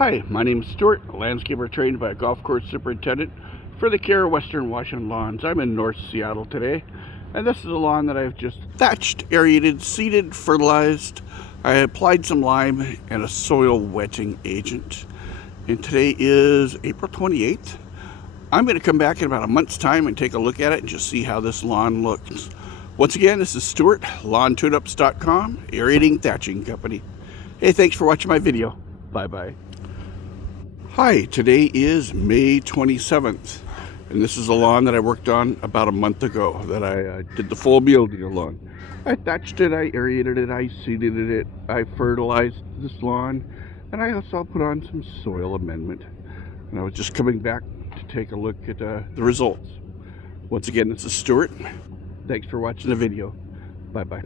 Hi, my name is Stewart, a landscaper trained by a golf course superintendent for the care of Western Washington Lawns. I'm in North Seattle today, and this is a lawn that I've just thatched, aerated, seeded, fertilized. I applied some lime and a soil wetting agent. And today is April 28th. I'm going to come back in about a month's time and take a look at it and just see how this lawn looks. Once again, this is Stewart, LawnTuneUps.com, Aerating-Thatching Company. Hey, thanks for watching my video. Bye-bye. Hi, today is May 27th, and this is a lawn that I worked on about a month ago that I did the full meal deal lawn. I thatched it, I aerated it, I seeded it, I fertilized this lawn, and I also put on some soil amendment. And I was just coming back to take a look at the results. Once again, this is Stewart. Thanks for watching the video. Bye-bye.